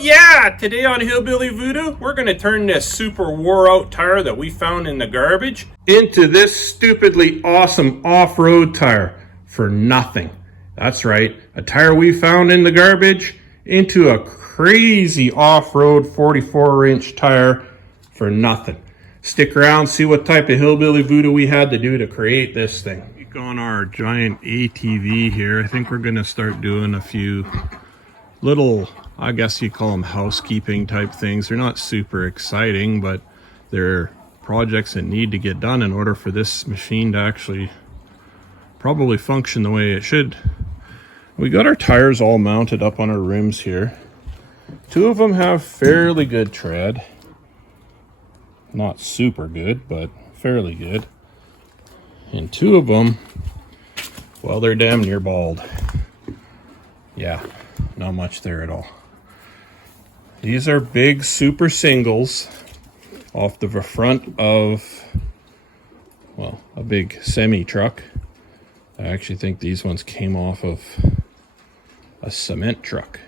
yeah! Today on Hillbilly Voodoo, we're going to turn this super wore out tire that we found in the garbage into this stupidly awesome off-road tire for nothing. That's right, a tire we found in the garbage into a crazy off-road 44-inch tire for nothing. Stick around, see what type of Hillbilly Voodoo we had to do to create this thing. On our giant ATV here, I think we're going to start doing a few little, I guess you call them housekeeping type things. They're not super exciting, but they're projects that need to get done in order for this machine to actually probably function the way it should. We got our tires all mounted up on our rims here. Two of them have fairly good tread. Not super good, but fairly good. And two of them, well, they're damn near bald. Yeah. Not much there at all. These are big super singles off the front of, well, a big semi truck. I actually think these ones came off of a cement truck.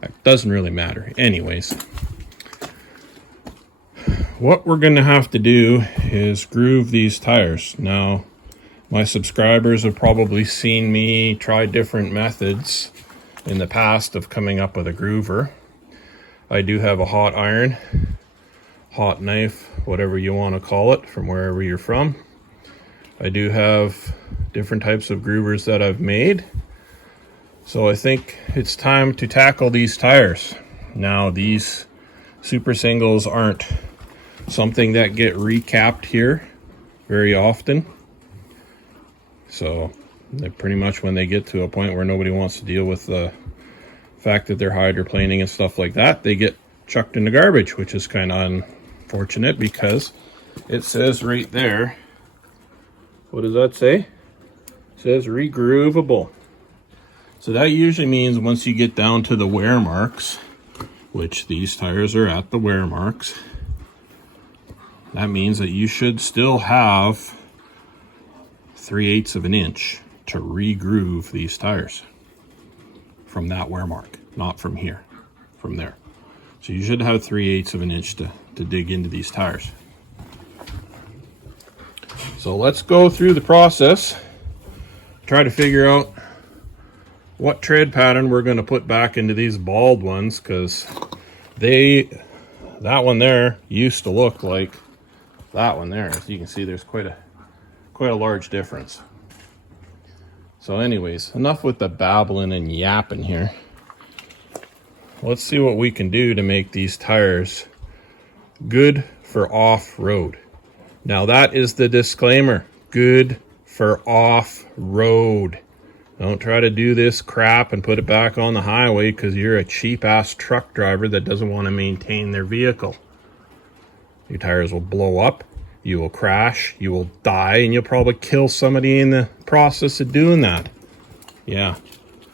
That doesn't really matter. Anyways, what we're going to have to do is groove these tires. Now, my subscribers have probably seen me try different methods in the past of coming up with a groover. I do have a hot iron, hot knife, whatever you want to call it, from wherever you're from. I do have different types of groovers that I've made. So I think it's time to tackle these tires. Now, these super singles aren't something that get recapped here very often. So they're pretty much, when they get to a point where nobody wants to deal with the fact that they're hydroplaning and stuff like that, they get chucked in the garbage, which is kind of unfortunate because it says right there, what does that say? It says regroovable. So that usually means once you get down to the wear marks, which these tires are at the wear marks, that means that you should still have 3/8 of an inch to re-groove these tires from that wear mark, not from here, from there. So you should have 3/8 of an inch to dig into these tires. So let's go through the process, try to figure out what tread pattern we're going to put back into these bald ones, because that one there used to look like that one there. As you can see, there's quite a large difference. So anyways, enough with the babbling and yapping here. Let's see what we can do to make these tires good for off-road. Now that is the disclaimer, good for off-road. Don't try to do this crap and put it back on the highway because you're a cheap-ass truck driver that doesn't want to maintain their vehicle. Your tires will blow up. You will crash, you will die, and you'll probably kill somebody in the process of doing that. Yeah,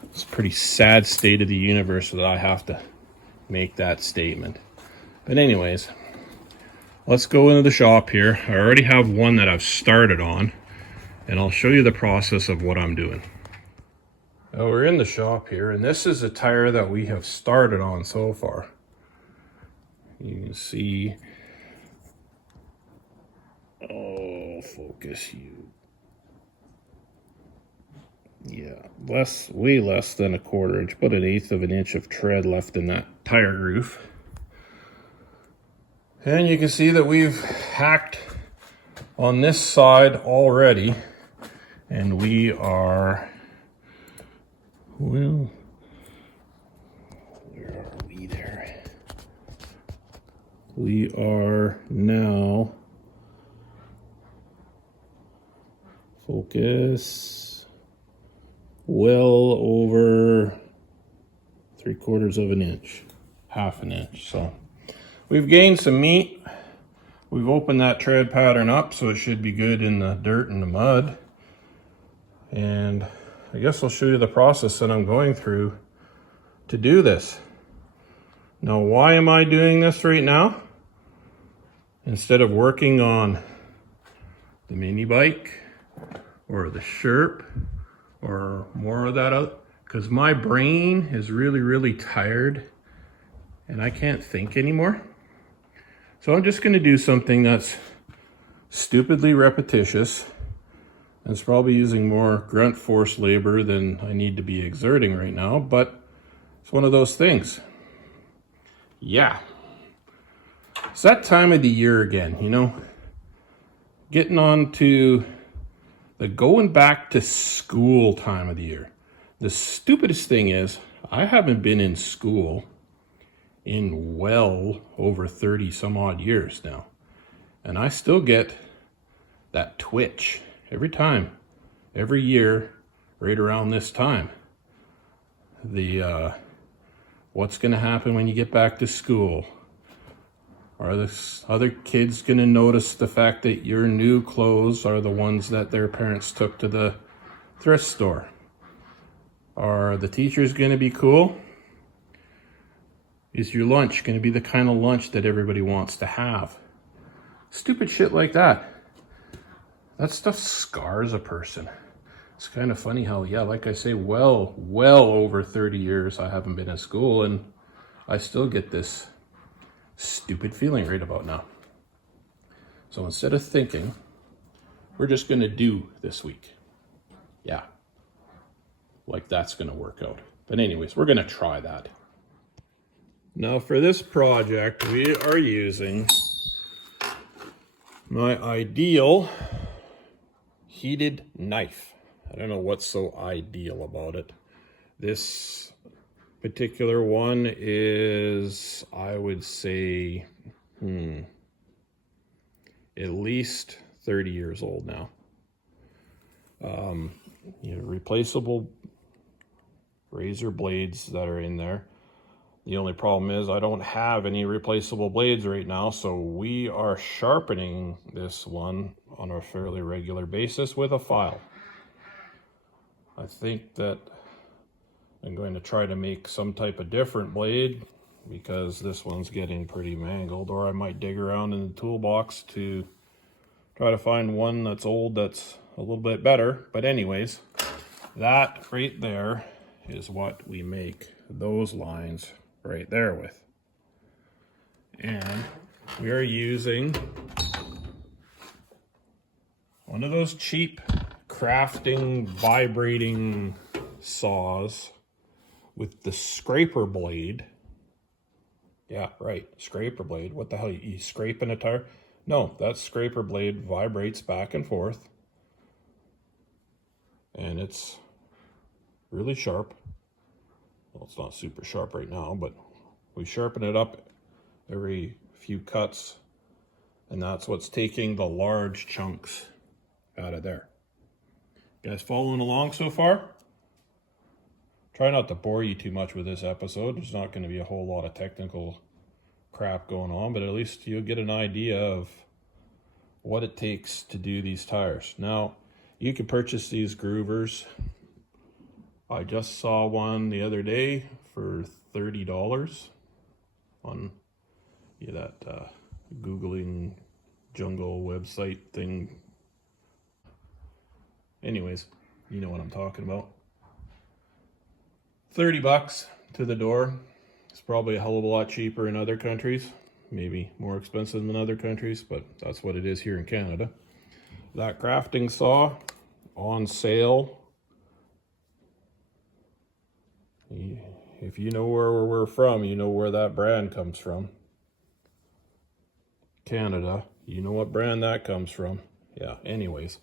it's a pretty sad state of the universe that I have to make that statement. But anyways, let's go into the shop here. I already have one that I've started on, and I'll show you the process of what I'm doing. Now we're in the shop here, and this is a tire that we have started on so far. You can see, oh, focus you. Yeah, way less than a 1/4 inch, but 1/8 of an inch of tread left in that tire groove. And you can see that we've hacked on this side already, and we are, well, where are we there? We are now, focus, well over 3/4 of an inch, 1/2 an inch. So we've gained some meat. We've opened that tread pattern up, so it should be good in the dirt and the mud. And I guess I'll show you the process that I'm going through to do this. Now, why am I doing this right now? Instead of working on the mini bike or the Sherp or more of that out, because my brain is really tired and I can't think anymore. So I'm just gonna do something that's stupidly repetitious. And it's probably using more grunt force labor than I need to be exerting right now, but it's one of those things. Yeah. It's that time of the year again, you know, getting on to the going back to school time of the year. The stupidest thing is I haven't been in school in well over 30 some odd years now. And I still get that twitch every time, every year, right around this time. The what's going to happen when you get back to school? Are the other kids going to notice the fact that your new clothes are the ones that their parents took to the thrift store? Are the teachers going to be cool? Is your lunch going to be the kind of lunch that everybody wants to have? Stupid shit like that. That stuff scars a person. It's kind of funny how, yeah, like I say, well over 30 years I haven't been in school, and I still get this stupid feeling right about now. So instead of thinking, we're just going to do this week. Yeah. Like that's going to work out. But anyways, we're going to try that. Now for this project, we are using my ideal heated knife. I don't know what's so ideal about it. This particular one is, I would say, at least 30 years old now. Replaceable razor blades that are in there. The only problem is I don't have any replaceable blades right now, so we are sharpening this one on a fairly regular basis with a file. I think that I'm going to try to make some type of different blade because this one's getting pretty mangled, or I might dig around in the toolbox to try to find one that's old that's a little bit better. But anyways, that right there is what we make those lines right there with. And we are using one of those cheap crafting vibrating saws with the scraper blade. Yeah, right, scraper blade. What the hell, you scraping a tire? No, that scraper blade vibrates back and forth. And it's really sharp. Well, it's not super sharp right now, but we sharpen it up every few cuts, and that's what's taking the large chunks out of there. You guys following along so far? Try not to bore you too much with this episode. There's not going to be a whole lot of technical crap going on, but at least you'll get an idea of what it takes to do these tires. Now, you can purchase these groovers. I just saw one the other day for $30 on that Googling jungle website thing. Anyways, you know what I'm talking about. $30 to the door. It's probably a hell of a lot cheaper in other countries. Maybe more expensive than other countries, but that's what it is here in Canada. That crafting saw on sale. If you know where we're from, you know where that brand comes from. Canada. You know what brand that comes from. Yeah, anyways.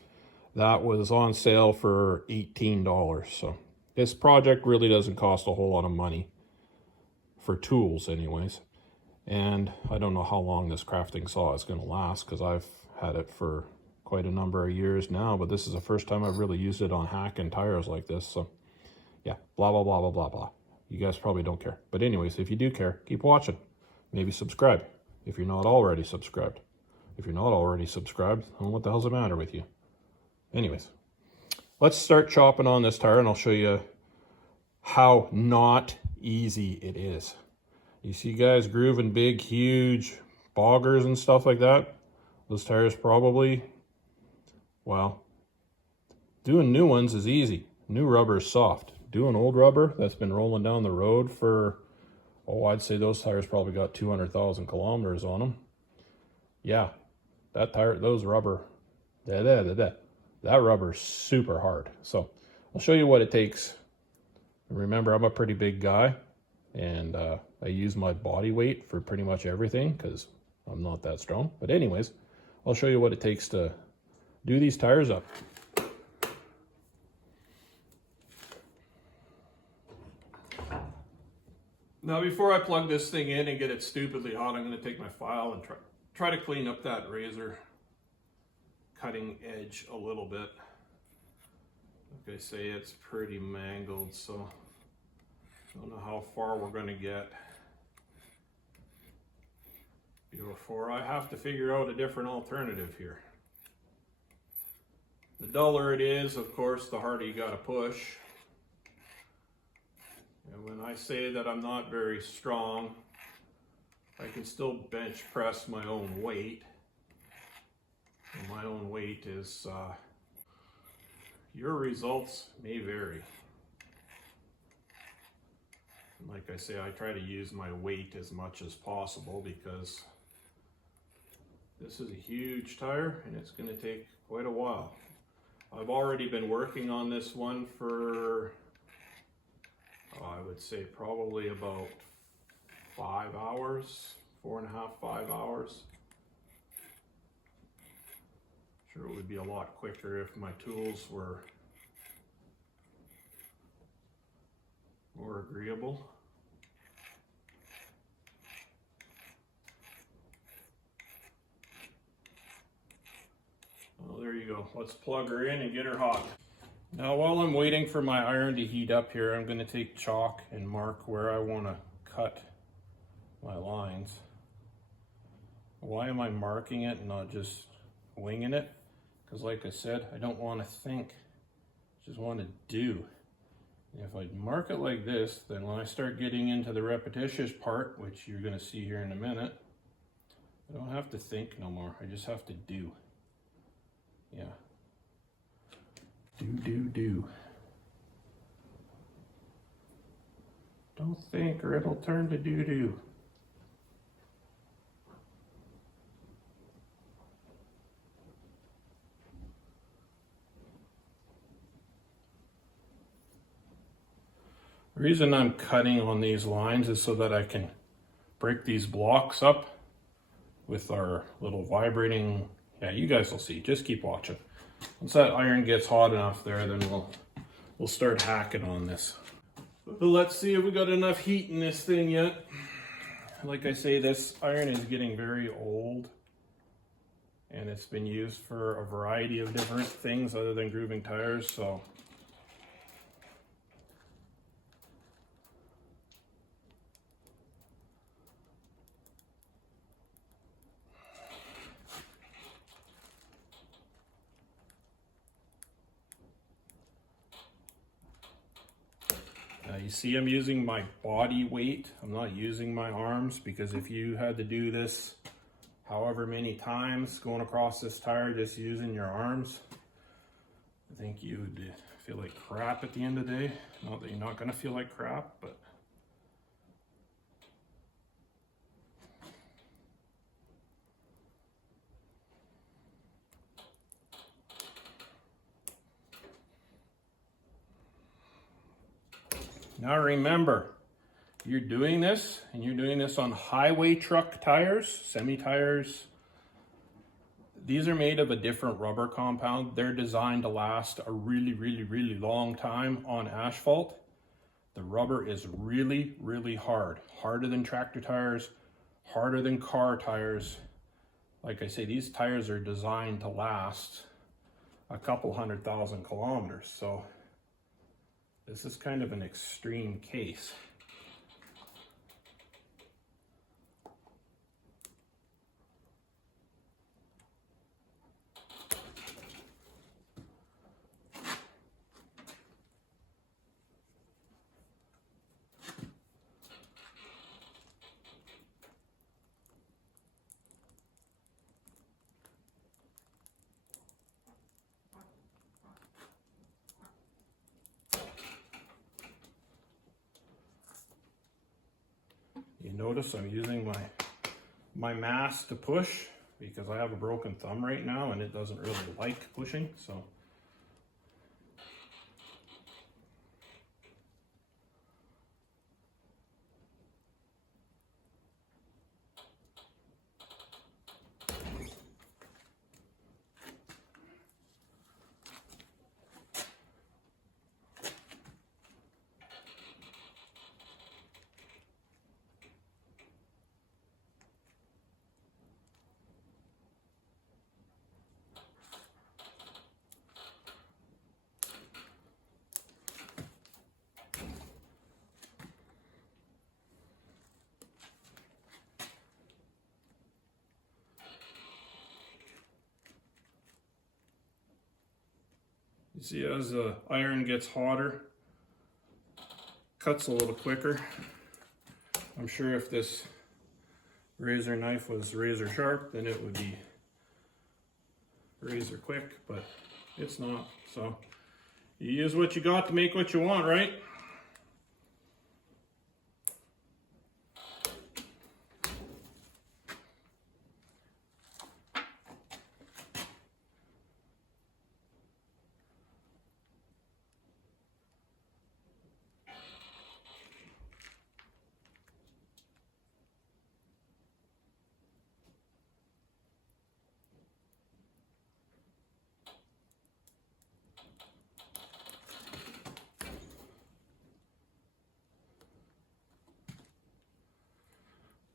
That was on sale for $18. So this project really doesn't cost a whole lot of money. For tools anyways. And I don't know how long this crafting saw is going to last, because I've had it for quite a number of years now, but this is the first time I've really used it on hacking tires like this. So yeah, blah, blah, blah, blah, blah, blah. You guys probably don't care. But anyways, if you do care, keep watching. Maybe subscribe if you're not already subscribed. If you're not already subscribed, then what the hell's the matter with you? Anyways, let's start chopping on this tire, and I'll show you how not easy it is. You see guys grooving big, huge boggers and stuff like that? Those tires probably, well, doing new ones is easy. New rubber is soft. Doing old rubber that's been rolling down the road for, Oh, I'd say those tires probably got 200,000 kilometers on them. Yeah, that tire, those rubber, that rubber's super hard. So I'll show you what it takes. Remember, I'm a pretty big guy, and I use my body weight for pretty much everything because I'm not that strong. But anyways, I'll show you what it takes to do these tires up. Now, before I plug this thing in and get it stupidly hot, I'm going to take my file and try to clean up that razor cutting edge a little bit. Like I say, it's pretty mangled, so I don't know how far we're going to get before I have to figure out a different alternative here. The duller it is, of course, the harder you got to push. And when I say that I'm not very strong, I can still bench press my own weight. And my own weight is, your results may vary. And like I say, I try to use my weight as much as possible because this is a huge tire and it's going to take quite a while. I've already been working on this one for, I would say probably about 5 hours, 4.5, 5 hours. Sure, it would be a lot quicker if my tools were more agreeable. Well, there you go. Let's plug her in and get her hot. Now, while I'm waiting for my iron to heat up here, I'm going to take chalk and mark where I want to cut my lines. Why am I marking it and not just winging it? Because like I said, I don't want to think, I just want to do. And if I mark it like this, then when I start getting into the repetitious part, which you're going to see here in a minute, I don't have to think no more. I just have to do. Yeah. Do. Don't think or it'll turn to do. The reason I'm cutting on these lines is so that I can break these blocks up with our little vibrating, yeah, you guys will see, just keep watching. Once that iron gets hot enough there, then we'll start hacking on this. But let's see if we got enough heat in this thing yet. Like I say, this iron is getting very old and it's been used for a variety of different things other than grooving tires, so you see I'm using my body weight. I'm not using my arms, because if you had to do this however many times going across this tire just using your arms, I think you would feel like crap at the end of the day. Not that you're not going to feel like crap, but now remember, you're doing this, and you're doing this on highway truck tires, semi tires. These are made of a different rubber compound. They're designed to last a really long time on asphalt. The rubber is really hard. Harder than tractor tires, harder than car tires. Like I say, these tires are designed to last a couple 100,000 kilometers. So this is kind of an extreme case. You notice I'm using my mask to push because I have a broken thumb right now and it doesn't really like pushing, so. You see, as the iron gets hotter, cuts a little quicker. I'm sure if this razor knife was razor sharp, then it would be razor quick, but it's not. So you use what you got to make what you want, right?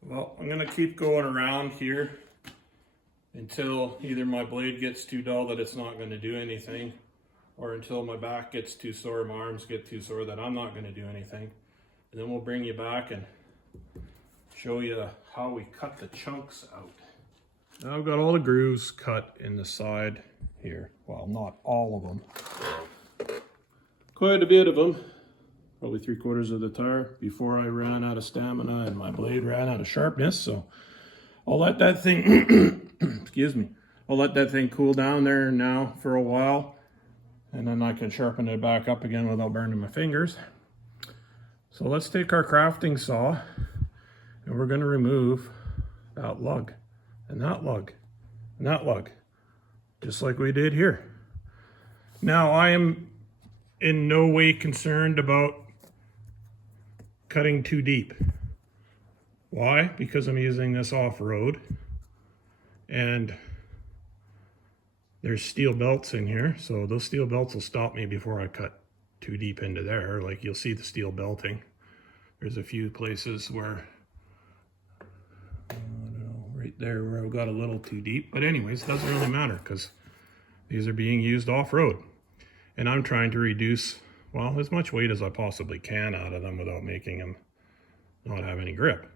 Well, I'm gonna keep going around here until either my blade gets too dull that it's not gonna do anything, or until my back gets too sore, my arms get too sore that I'm not gonna do anything. And then we'll bring you back and show you how we cut the chunks out. Now I've got all the grooves cut in the side here. Well, not all of them. Quite a bit of them. Probably 3/4 of the tire before I ran out of stamina and my blade ran out of sharpness. So I'll let that thing, excuse me, I'll let that thing cool down there now for a while, and then I can sharpen it back up again without burning my fingers. So let's take our crafting saw and we're going to remove that lug and that lug and that lug, just like we did here. Now I am in no way concerned about cutting too deep. Why? Because I'm using this off-road and there's steel belts in here, so those steel belts will stop me before I cut too deep into there. Like, you'll see the steel belting. There's a few places where, I don't know, right there where I've got a little too deep, but anyways, it doesn't really matter because these are being used off-road and I'm trying to reduce, well, as much weight as I possibly can out of them without making them not have any grip.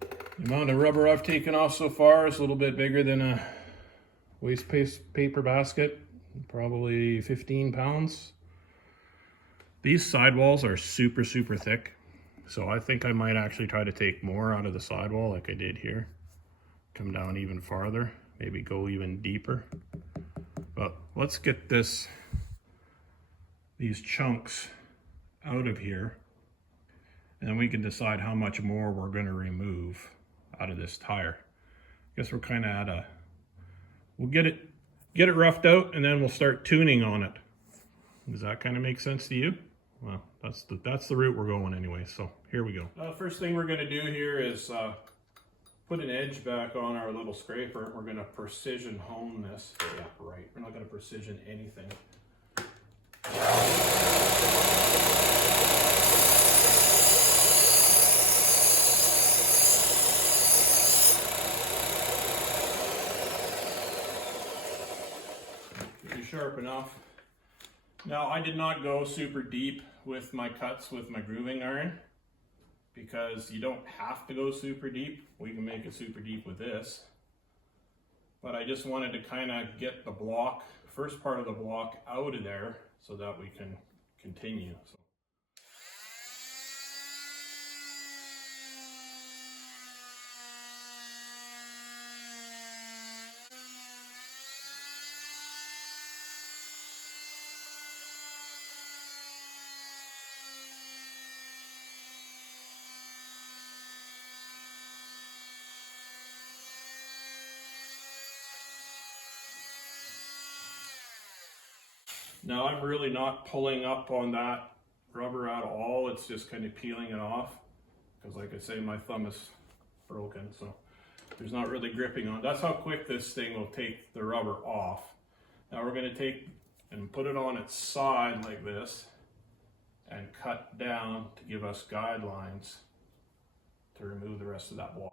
The amount of rubber I've taken off so far is a little bit bigger than a waste paper basket, probably 15 pounds. These sidewalls are super, super thick, so I think I might actually try to take more out of the sidewall like I did here. Come down even farther, maybe go even deeper. But let's get these chunks out of here, and then we can decide how much more we're going to remove out of this tire. I guess we're kind of at a, we'll get it roughed out and then we'll start tuning on it. Does that kind of make sense to you? Well, that's the route we're going anyway, so here we go. First thing we're going to do here is put an edge back on our little scraper. We're going to precision hone this. Yeah, right. We're not going to precision anything. Get you sharp enough. Now, I did not go super deep with my cuts with my grooving iron because you don't have to go super deep. We can make it super deep with this. But I just wanted to kind of get the block, first part of the block out of there so that we can continue. So. Now I'm really not pulling up on that rubber at all. It's just kind of peeling it off because, like I say, my thumb is broken, so there's not really gripping on. That's how quick this thing will take the rubber off. Now we're going to take and put it on its side like this and cut down to give us guidelines to remove the rest of that block.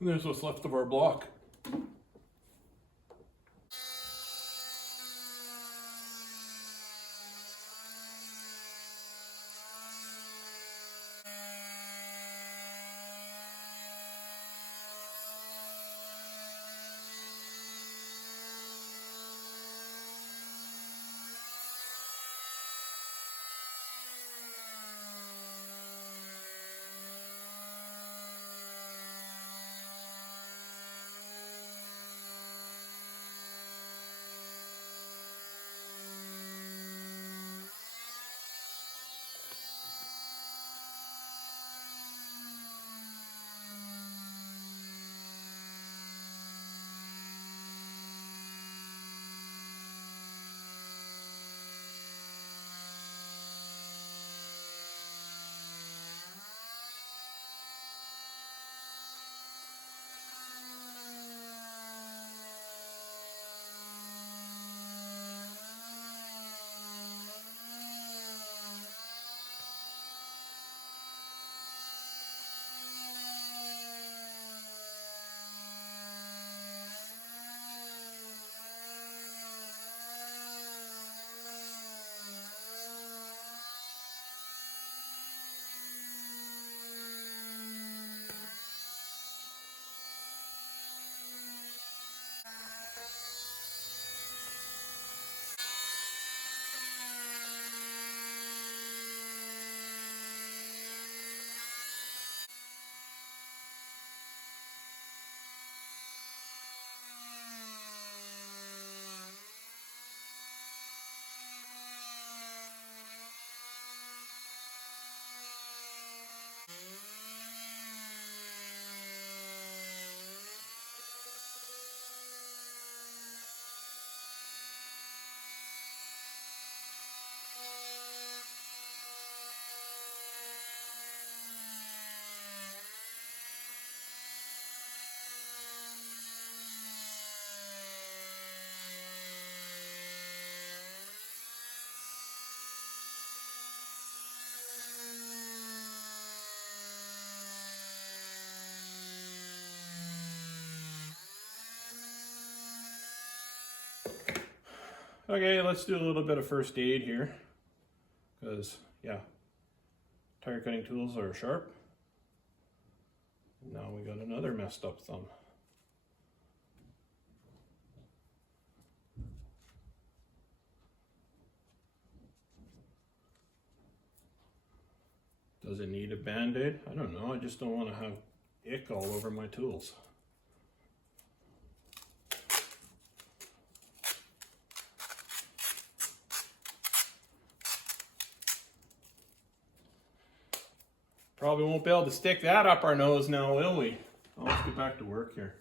And there's what's left of our block. Okay, let's do a little bit of first aid here, because yeah, tire cutting tools are sharp. Now we got another messed up thumb. Does it need a band-aid? I don't know, I just don't want to have ick all over my tools. Probably won't be able to stick that up our nose now, will we? Oh, let's get back to work here.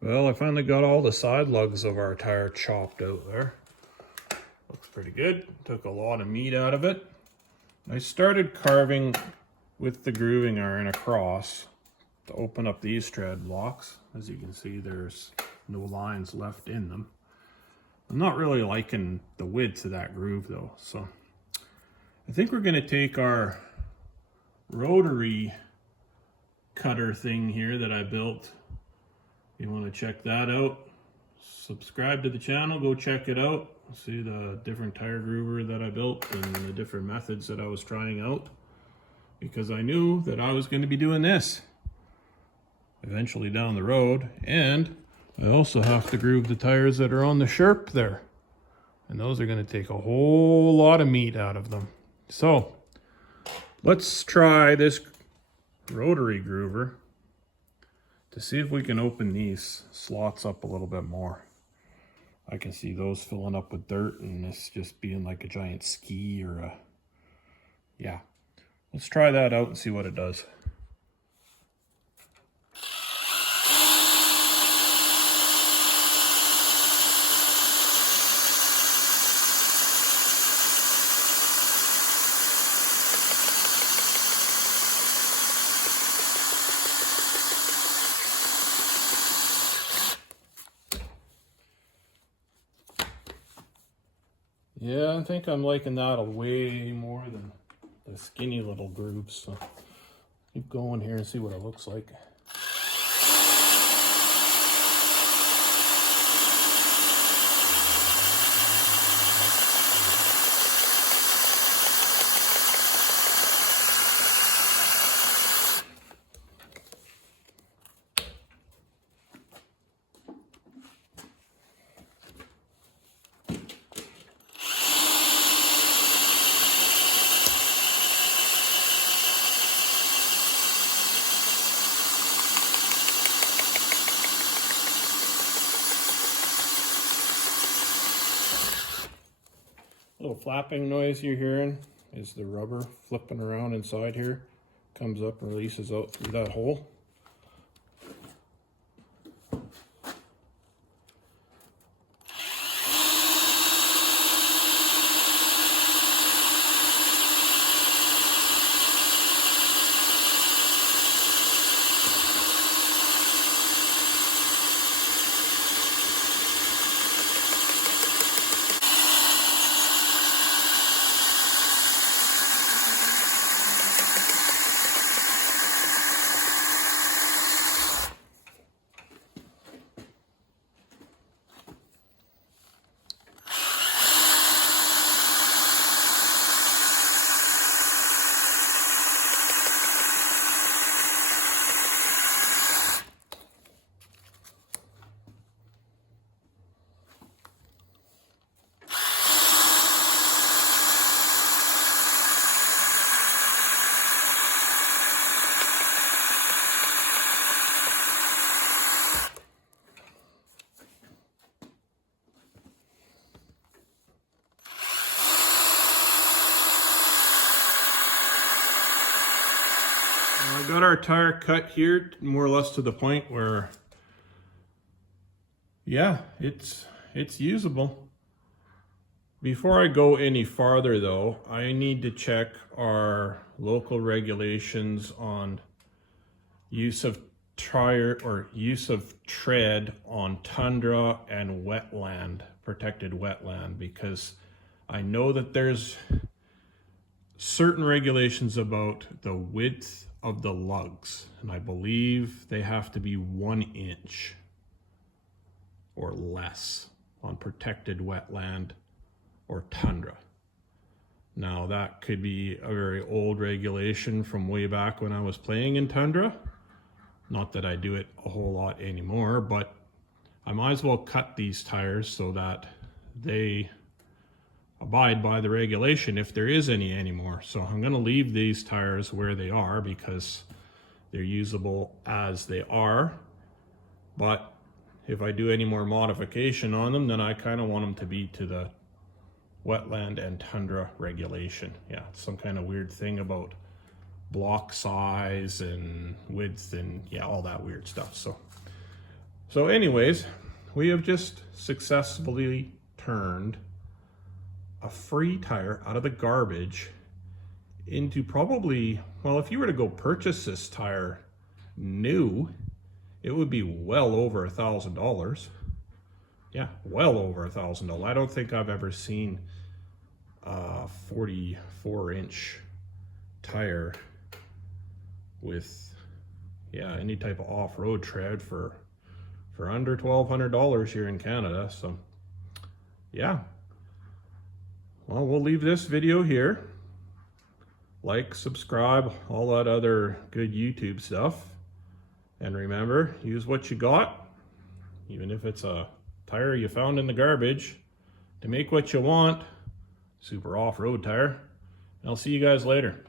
Well, I finally got all the side lugs of our tire chopped out there. Looks pretty good. Took a lot of meat out of it. I started carving with the grooving iron across to open up these tread blocks. As you can see, there's no lines left in them. I'm not really liking the width of that groove though, so I think we're going to take our rotary cutter thing here that I built. If you want to check that out, subscribe to the channel, go check it out. See the different tire groover that I built and the different methods that I was trying out, because I knew that I was going to be doing this eventually down the road. And I also have to groove the tires that are on the Sherp there, and those are going to take a whole lot of meat out of them. So let's try this rotary groover to see if we can open these slots up a little bit more. I can see those filling up with dirt and this just being like a giant ski or a... Yeah, let's try that out and see what it does. Yeah, I think I'm liking that way more than the skinny little grooves. So keep going here and see what it looks like. Little flapping noise you're hearing is the rubber flipping around inside here. Comes up and releases out through that hole. I got our tire cut here more or less to the point where, yeah, it's usable. Before I go any farther though, I need to check our local regulations on use of tire or use of tread on tundra and wetland, protected wetland, because I know that there's certain regulations about the width of the lugs, and I believe they have to be 1 inch or less on protected wetland or tundra. Now that could be a very old regulation from way back when I was playing in tundra. Not that I do it a whole lot anymore, but I might as well cut these tires so that they abide by the regulation if there is any anymore. So I'm going to leave these tires where they are because they're usable as they are. But if I do any more modification on them, then I kind of want them to be to the wetland and tundra regulation. Yeah, it's some kind of weird thing about block size and width and yeah, all that weird stuff. So anyways, we have just successfully turned a free tire out of the garbage into probably, well, if you were to go purchase this tire new, it would be well over $1,000. Yeah, well over $1,000. I don't think I've ever seen a 44-inch tire with, yeah, any type of off-road tread for under $1,200 here in Canada. So yeah, well, we'll leave this video here. Like, subscribe, all that other good YouTube stuff. And remember, use what you got, even if it's a tire you found in the garbage, to make what you want. Super off-road tire. I'll see you guys later.